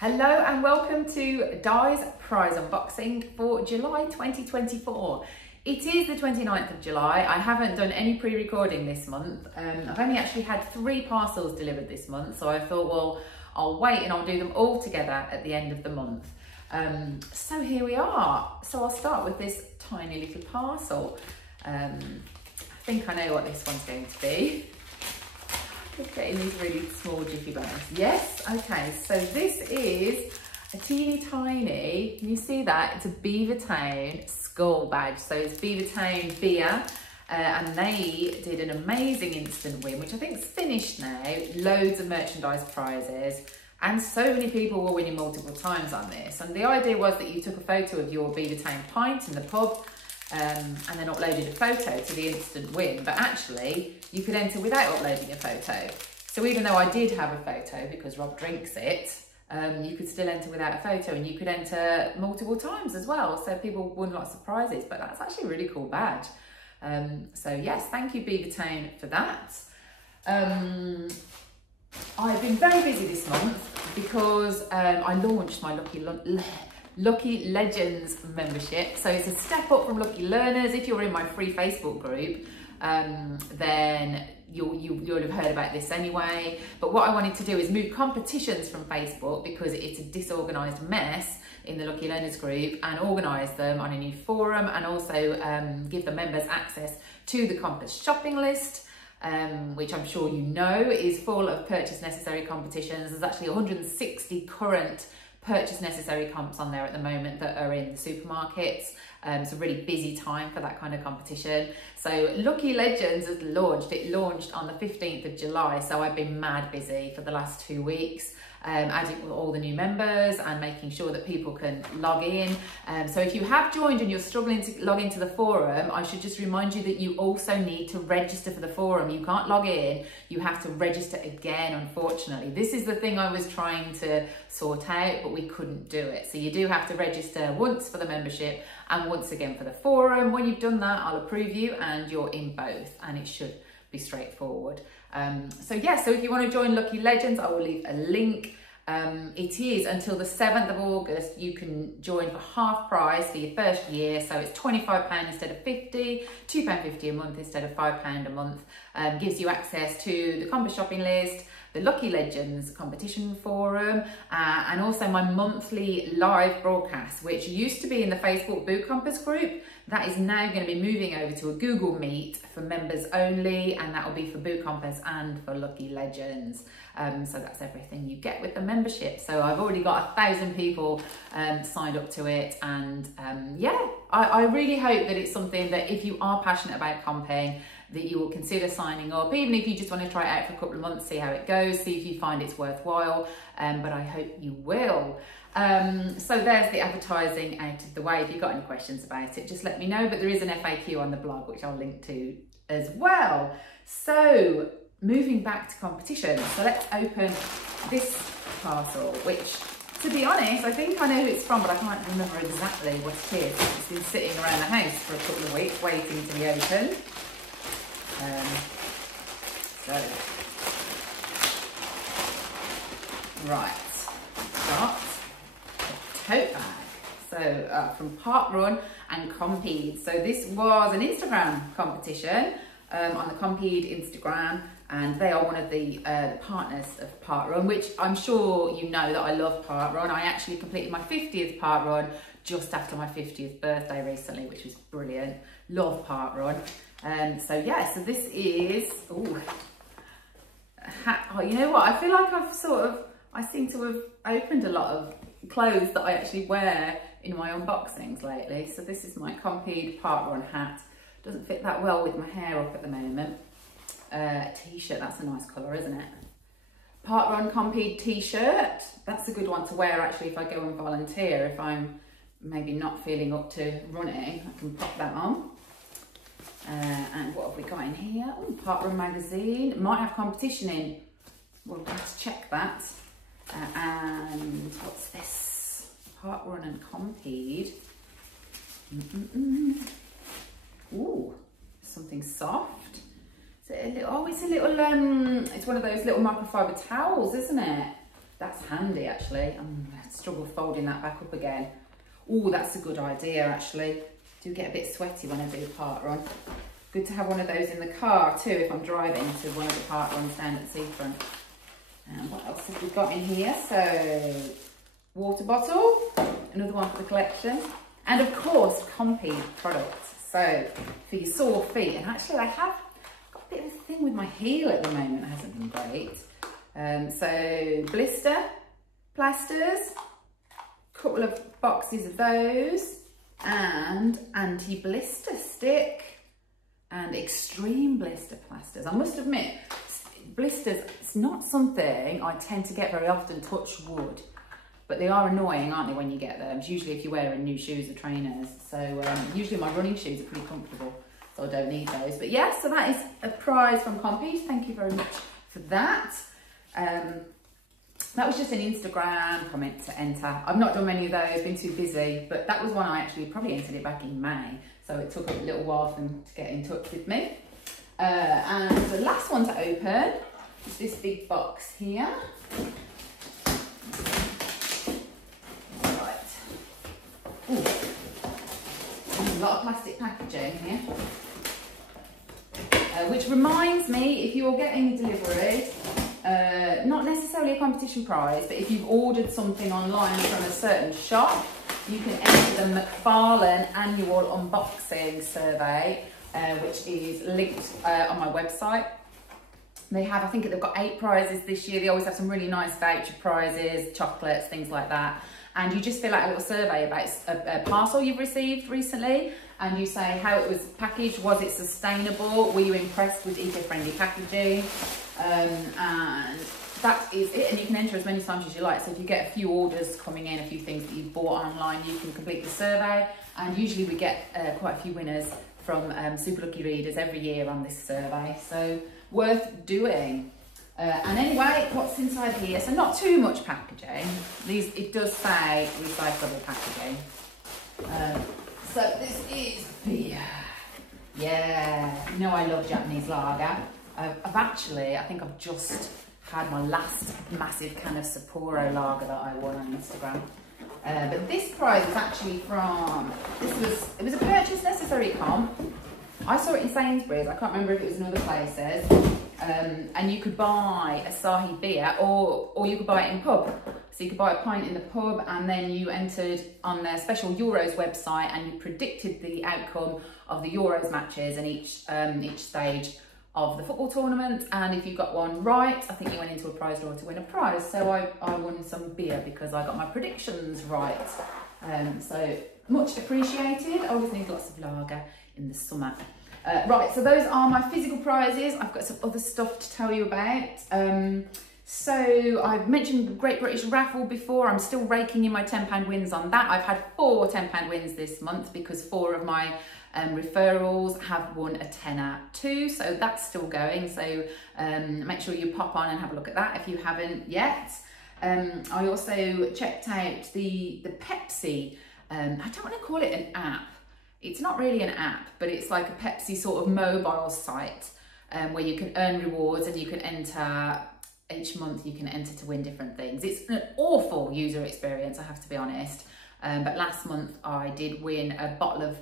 Hello and welcome to Di's prize unboxing for July 2024. It is the 29th of July. I haven't done any pre-recording this month. I've only actually had 3 parcels delivered this month, so I thought, well, I'll wait and I'll do them all together at the end of the month. So here we are. So I'll start with this tiny little parcel. I think I know what this one's going to be. Look at in these really small jiffy bags. Yes, okay, so this is a teeny tiny, can you see that? It's a Beavertown skull badge. So it's Beavertown beer, and they did an amazing instant win, which I think is finished now. Loads of merchandise prizes, and so many people were winning multiple times on this. And the idea was that you took a photo of your Beavertown pint in the pub, and then uploaded a photo to the instant win, but actually you could enter without uploading a photo. So even though I did have a photo because Rob drinks it, you could still enter without a photo, and you could enter multiple times as well. So people won lots of prizes, but that's actually a really cool badge. So yes, thank you Beavertown for that. I've been very busy this month because I launched my Lucky Legends membership. So it's a step up from Lucky Learners. If you're in my free Facebook group, then you'll have heard about this anyway. But what I wanted to do is move competitions from Facebook, because it's a disorganised mess in the Lucky Learners group, and organise them on a new forum, and also give the members access to the Compass shopping list, which I'm sure you know is full of purchase necessary competitions. There's actually 160 current purchase necessary comps on there at the moment that are in the supermarkets. It's a really busy time for that kind of competition. So Lucky Legends has launched. It launched on the 15th of July. So I've been mad busy for the last 2 weeks, adding all the new members and making sure that people can log in. So if you have joined and you're struggling to log into the forum, I should just remind you that you also need to register for the forum. You can't log in, you have to register again, unfortunately. This is the thing I was trying to sort out, but we couldn't do it. So you do have to register once for the membership and once again for the forum. When you've done that, I'll approve you and you're in both, and it should be straightforward. So yeah, so if you want to join Lucky Legends, I will leave a link. It is until the 7th of August. You can join for half price for your first year. So it's £25 instead of £50, £2.50 a month instead of £5 a month. Gives you access to the Compass shopping list, the Lucky Legends competition forum, and also my monthly live broadcast, which used to be in the Facebook Boot Compass group. That is now going to be moving over to a Google Meet for members only, and that will be for Boot Compass and for Lucky Legends. So that's everything you get with the membership. So I've already got 1,000 people signed up to it, and yeah, I really hope that it's something that if you are passionate about comping, that you will consider signing up, even if you just want to try it out for a couple of months, see how it goes, see if you find it's worthwhile, but I hope you will. So there's the advertising out of the way. If you've got any questions about it, just let me know, but there is an FAQ on the blog, which I'll link to as well. So moving back to competition, so let's open this parcel, which, to be honest, I think I know who it's from, but I can't remember exactly what it is. It's been sitting around the house for a couple of weeks waiting to be opened. Right, got a tote bag. So from Parkrun and Compeed. So this was an Instagram competition on the Compeed Instagram, and they are one of the partners of Parkrun, which I'm sure you know that I love Parkrun. I actually completed my 50th Parkrun just after my 50th birthday recently, which was brilliant. Love Parkrun. So yeah, so this is, ooh, a hat. Oh, you know what? I feel like I seem to have opened a lot of clothes that I actually wear in my unboxings lately. So this is my Compeed Parkrun hat. Doesn't fit that well with my hair up at the moment. T-shirt, that's a nice colour, isn't it? Parkrun Compeed t-shirt. That's a good one to wear actually if I go and volunteer. If I'm maybe not feeling up to running, I can pop that on. And what have we got in here? Oh, Parkrun magazine. Might have competition in. We'll have to check that. And what's this? Parkrun and Compeed. Ooh, something soft. Is it a little, oh, it's a little, it's one of those little microfiber towels, isn't it? That's handy actually. I struggle folding that back up again. Oh, that's a good idea actually. Do get a bit sweaty when I do part run. Good to have one of those in the car too if I'm driving to one of the part runs down at the seafront. And what else have we got in here? So, water bottle, another one for the collection. And of course, Compeed products. So, for your sore feet, and actually I have got a bit of a thing with my heel at the moment, it hasn't been great. So, blister plasters, a couple of boxes of those, and anti-blister stick, and extreme blister plasters. I must admit, blisters, it's not something I tend to get very often, touch wood, but they are annoying, aren't they, when you get them? It's usually if you're wearing new shoes or trainers. So usually my running shoes are pretty comfortable, so I don't need those. But yeah, so that is a prize from Compeed. Thank you very much for that. That was just an Instagram comment to enter. I've not done many of those, been too busy, but that was one I actually probably entered it back in May. So it took a little while for them to get in touch with me. And the last one to open is this big box here. Right. Ooh. A lot of plastic packaging here. Which reminds me, if you're getting a delivery, not necessarily a competition prize, but if you've ordered something online from a certain shop, you can enter the McFarlane annual unboxing survey, which is linked on my website. They have, I think they've got 8 prizes this year. They always have some really nice voucher prizes, chocolates, things like that. And you just fill out a little survey about a parcel you've received recently, and you say how it was packaged, was it sustainable, were you impressed with eco-friendly packaging, and that is it. And you can enter as many times as you like. So if you get a few orders coming in, a few things that you've bought online, you can complete the survey. And usually we get quite a few winners from Super Lucky Readers every year on this survey. So worth doing. And anyway, what's inside here? So not too much packaging. It does say recyclable packaging. So this is beer. Yeah, you know I love Japanese lager. I think I've just had my last massive can of Sapporo lager that I won on Instagram. But this prize is actually from, it was a purchase necessary comp. I saw it in Sainsbury's, I can't remember if it was in other places. And you could buy Asahi beer or you could buy it in pub. So you could buy a pint in the pub, and then you entered on their special Euros website and you predicted the outcome of the Euros matches and each stage of the football tournament. And if you got one right, I think you went into a prize draw to win a prize. So I won some beer because I got my predictions right. So much appreciated. I always need lots of lager in the summer. Right, so those are my physical prizes. I've got some other stuff to tell you about. So I've mentioned the Great British Raffle before. I'm still raking in my £10 wins on that. I've had 4 £10 wins this month because 4 of my referrals have won a tenner too. So that's still going. So make sure you pop on and have a look at that if you haven't yet. I also checked out the Pepsi. I don't want to call it an app. It's not really an app, but it's like a Pepsi sort of mobile site where you can earn rewards and you can enter, each month you can enter to win different things. It's an awful user experience, I have to be honest. But last month I did win a bottle of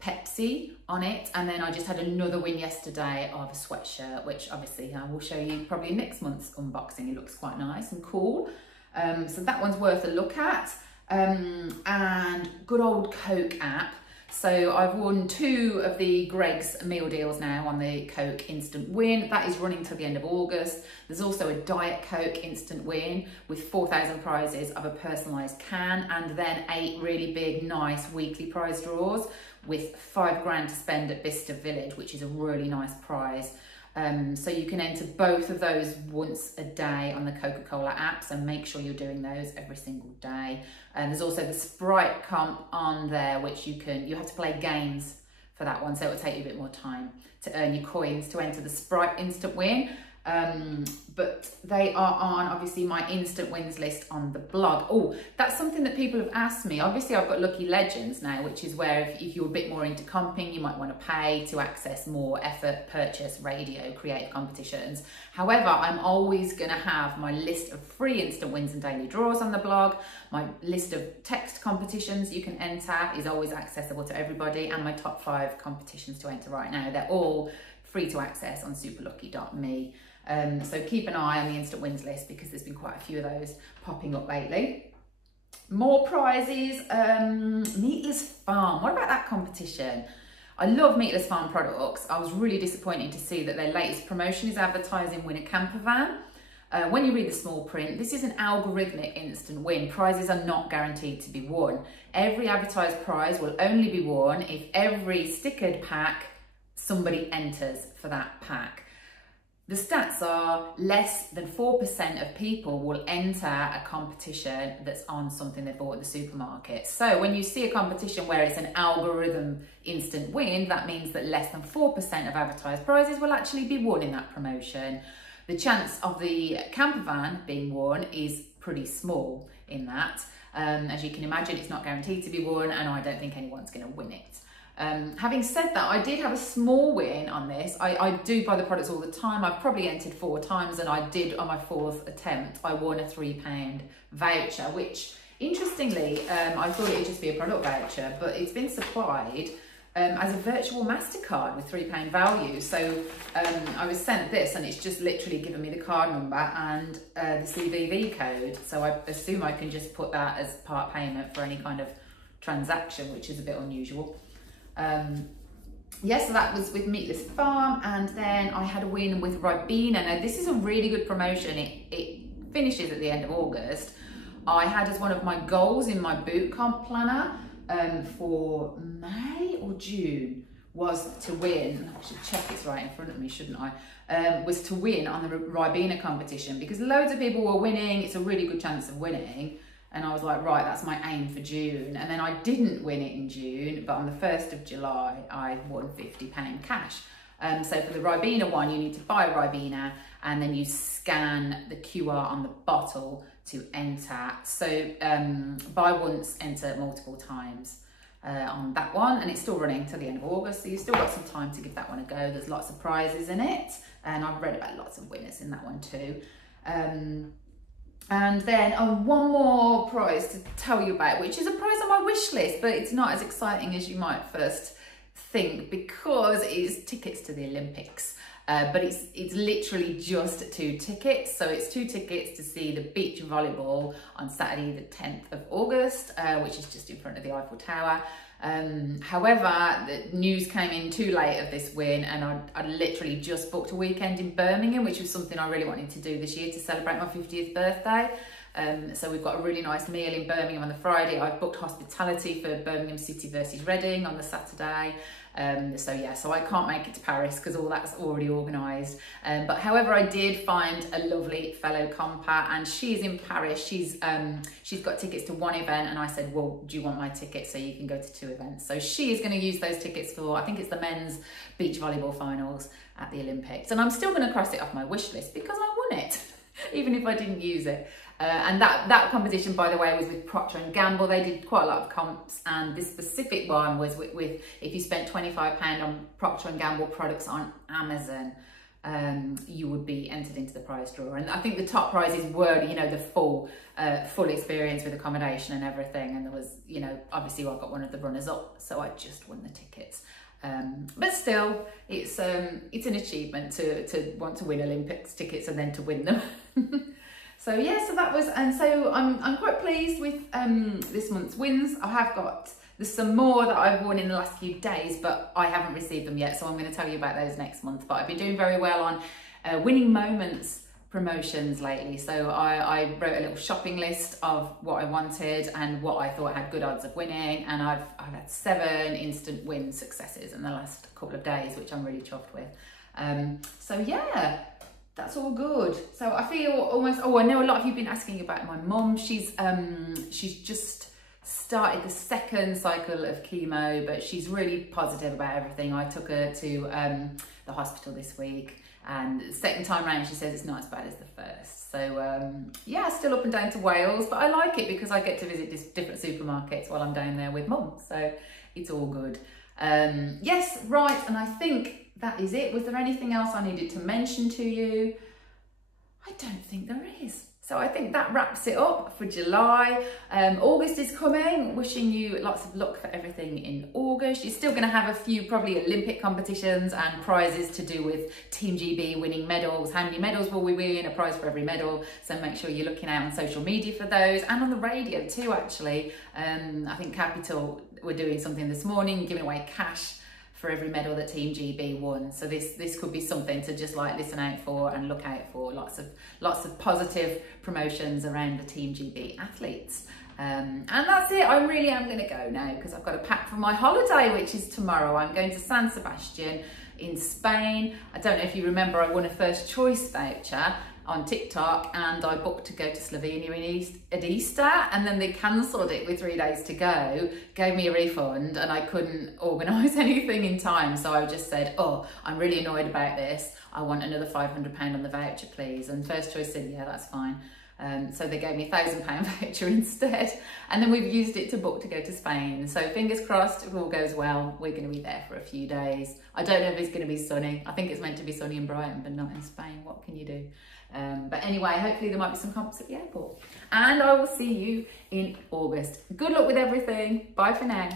Pepsi on it, and then I just had another win yesterday of a sweatshirt, which obviously I will show you probably next month's unboxing. It looks quite nice and cool. So that one's worth a look at. And good old Coke app. So I've won 2 of the Greggs meal deals now on the Coke Instant Win. That is running till the end of August. There's also a Diet Coke Instant Win with 4,000 prizes of a personalised can, and then 8 really big, nice weekly prize draws with £5 to spend at Bicester Village, which is a really nice prize. So you can enter both of those once a day on the Coca-Cola app, so make sure you're doing those every single day. And there's also the Sprite comp on there, which you have to play games for that one, so it will take you a bit more time to earn your coins to enter the Sprite Instant Win. But they are on obviously my instant wins list on the blog. Oh, that's something that people have asked me. Obviously I've got Lucky Legends now, which is where if you're a bit more into comping, you might want to pay to access more effort, purchase, radio, creative competitions. However, I'm always going to have my list of free instant wins and daily draws on the blog. My list of text competitions you can enter is always accessible to everybody, and my top 5 competitions to enter right now, they're all free to access on superlucky.me. So keep an eye on the instant wins list because there's been quite a few of those popping up lately. More prizes, Meatless Farm. What about that competition? I love Meatless Farm products. I was really disappointed to see that their latest promotion is advertising Win a Camper Van. When you read the small print, this is an algorithmic instant win. Prizes are not guaranteed to be won. Every advertised prize will only be won if every stickered pack somebody enters for that pack. The stats are less than 4% of people will enter a competition that's on something they bought at the supermarket. So when you see a competition where it's an algorithm instant win, that means that less than 4% of advertised prizes will actually be won in that promotion. The chance of the camper van being won is pretty small in that. As you can imagine, it's not guaranteed to be won, and I don't think anyone's going to win it. Having said that, I did have a small win on this. I do buy the products all the time. I've probably entered 4 times, and I did on my 4th attempt. I won a £3 voucher, which interestingly, I thought it would just be a product voucher, but it's been supplied as a virtual MasterCard with £3 value. So I was sent this, and it's just literally given me the card number and the CVV code. So I assume I can just put that as part payment for any kind of transaction, which is a bit unusual. So that was with Meatless Farm, and then I had a win with Ribena. Now this is a really good promotion. It finishes at the end of August. I had as one of my goals in my boot camp planner for May or June was to win. I should check it's right in front of me, shouldn't I? Was to win on the Ribena competition, because loads of people were winning. It's a really good chance of winning. And I was like, right, that's my aim for June. And then I didn't win it in June, but on the 1st of July, I won £50 cash. So for the Ribena one, you need to buy Ribena, and then you scan the QR on the bottle to enter. So buy once, enter multiple times on that one. And it's still running till the end of August. So you've still got some time to give that one a go. There's lots of prizes in it. And I've read about lots of winners in that one too. And then one more prize to tell you about, which is a prize on my wish list, but it's not as exciting as you might first think, because it is tickets to the Olympics. But it's literally just 2 tickets. So it's 2 tickets to see the beach volleyball on Saturday the 10th of August, which is just in front of the Eiffel Tower. However, the news came in too late of this win, and I literally just booked a weekend in Birmingham, which was something I really wanted to do this year to celebrate my 50th birthday. So we've got a really nice meal in Birmingham on the Friday. I've booked hospitality for Birmingham City versus Reading on the Saturday. So I can't make it to Paris because all that's already organised. But however, I did find a lovely fellow compa, and she's in Paris. She's got tickets to 1 event, and I said, well, do you want my tickets so you can go to 2 events? So she is going to use those tickets for, I think it's the men's beach volleyball finals at the Olympics. And I'm still going to cross it off my wish list because I won it, even if I didn't use it. And that competition, by the way, was with Procter & Gamble. They did quite a lot of comps, and this specific one was with if you spent £25 on Procter & Gamble products on Amazon, you would be entered into the prize draw. And I think the top prizes were, you know, the full experience with accommodation and everything. And there was, you know, obviously I got one of the runners up, so I just won the tickets. But still, it's an achievement to want to win Olympics tickets and then to win them. So yeah, so that was, and so I'm quite pleased with this month's wins. There's some more that I've won in the last few days, but I haven't received them yet, so I'm going to tell you about those next month. But I've been doing very well on winning moments promotions lately. So I wrote a little shopping list of what I wanted and what I thought had good odds of winning, and I've had 7 instant win successes in the last couple of days, which I'm really chuffed with. So yeah, that's all good. So I feel almost, I know a lot of you have been asking about my mum. She's just started the 2nd cycle of chemo, but she's really positive about everything. I took her to the hospital this week, And second time round, she says it's not as bad as the first. So yeah, still up and down to Wales, but I like it because I get to visit different supermarkets while I'm down there with Mum. So it's all good. Yes, right, and I think that is it. Was there anything else I needed to mention to you? I don't think there is. So I think that wraps it up for July. August is coming. Wishing you lots of luck for everything in August. You're still going to have a few probably Olympic competitions and prizes to do with Team GB winning medals. How many medals will we win? A prize for every medal. So make sure you're looking out on social media for those, and on the radio too, actually. I think Capital were doing something this morning, giving away cash for every medal that Team GB won. So this could be something to just like listen out for and look out for. Lots of positive promotions around the Team GB athletes. And that's it. I really am going to go now because I've got to pack for my holiday, which is tomorrow. I'm going to San Sebastian in Spain. I don't know if you remember, I won a first choice voucher on TikTok, and I booked to go to Slovenia at Easter, and then they cancelled it with 3 days to go, gave me a refund, and I couldn't organise anything in time. So I just said, oh, I'm really annoyed about this. I want another £500 on the voucher, please. And First Choice said, yeah, that's fine. So they gave me a £1,000 voucher instead, and then we've used it to book to go to Spain. So fingers crossed, if all goes well, we're going to be there for a few days. I don't know if it's going to be sunny. I think it's meant to be sunny in Brighton, but not in Spain. What can you do? But anyway, hopefully there might be some comps at the airport. And I will see you in August. Good luck with everything. Bye for now.